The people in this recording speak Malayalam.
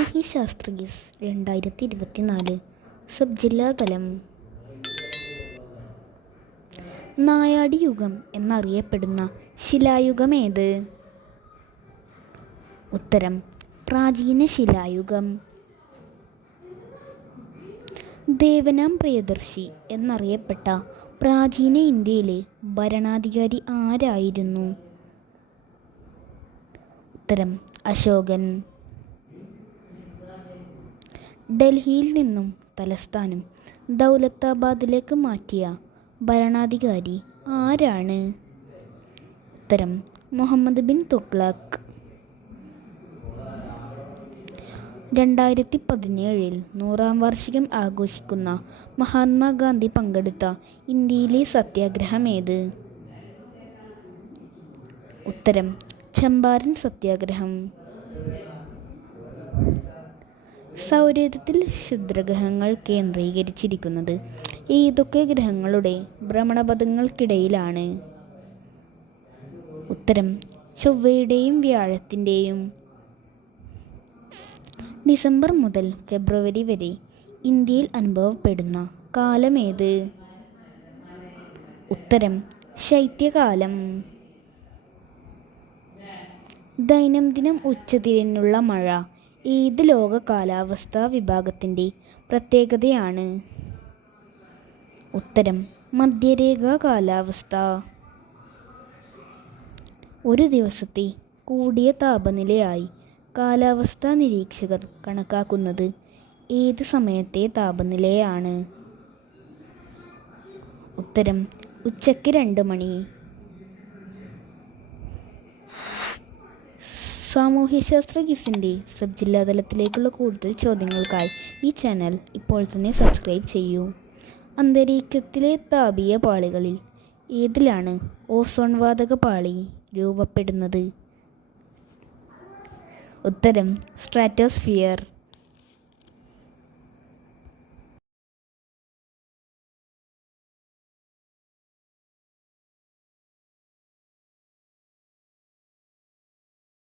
സാമൂഹ്യശാസ്ത്ര ക്വിസ് 2024 സബ് ജില്ലാതലം. നായാടി യുഗം എന്നറിയപ്പെടുന്ന ശിലായുഗം ഏത്? ഉത്തരം പ്രാചീന ശിലായുഗം. ദേവനാം പ്രിയദർശി എന്നറിയപ്പെട്ട പ്രാചീന ഇന്ത്യയിലെ ഭരണാധികാരി ആരായിരുന്നു? ഉത്തരം അശോകൻ. ഡൽഹിയിൽ നിന്നും തലസ്ഥാനം ദൗലത്താബാദിലേക്ക് മാറ്റിയ ഭരണാധികാരി ആരാണ്? ഉത്തരം മുഹമ്മദ് ബിൻ തുഗ്ലക്ക്. 2017 100-ാം വാർഷികം ആഘോഷിക്കുന്ന മഹാത്മാഗാന്ധി പങ്കെടുത്ത ഇന്ത്യയിലെ സത്യാഗ്രഹം ഏത്? ഉത്തരം ചമ്പാരൻ സത്യാഗ്രഹം. സൗരയൂഥത്തിൽ ക്ഷുദ്രഗ്രഹങ്ങൾ കേന്ദ്രീകരിച്ചിരിക്കുന്നത് ഏതൊക്കെ ഗ്രഹങ്ങളുടെ ഭ്രമണപഥങ്ങൾക്കിടയിലാണ്? ഉത്തരം ചൊവ്വയുടെയും വ്യാഴത്തിൻ്റെയും. ഡിസംബർ മുതൽ ഫെബ്രുവരി വരെ ഇന്ത്യയിൽ അനുഭവപ്പെടുന്ന കാലമേത്? ഉത്തരം ശൈത്യകാലം. ദൈനംദിനം ഉച്ചതിരിഞ്ഞുള്ള മഴ ഏത് ലോക കാലാവസ്ഥാ വിഭാഗത്തിൻ്റെ പ്രത്യേകതയാണ്? ഉത്തരം മധ്യരേഖാ കാലാവസ്ഥ. ഒരു ദിവസത്തെ കൂടിയ താപനിലയായി കാലാവസ്ഥാ നിരീക്ഷകർ കണക്കാക്കുന്നത് ഏത് സമയത്തെ താപനിലയാണ്? ഉത്തരം ഉച്ചയ്ക്ക് 2 മണി. സാമൂഹ്യശാസ്ത്ര ക്വിസിൻ്റെ സബ് ജില്ലാതലത്തിലേക്കുള്ള കൂടുതൽ ചോദ്യങ്ങൾക്കായി ഈ ചാനൽ ഇപ്പോൾ തന്നെ സബ്സ്ക്രൈബ് ചെയ്യൂ. അന്തരീക്ഷത്തിലെ താപീയ പാളികളിൽ ഏതിലാണ് ഓസോൺ വാതക പാളി രൂപപ്പെടുന്നത്? ഉത്തരം സ്ട്രാറ്റോസ്ഫിയർ.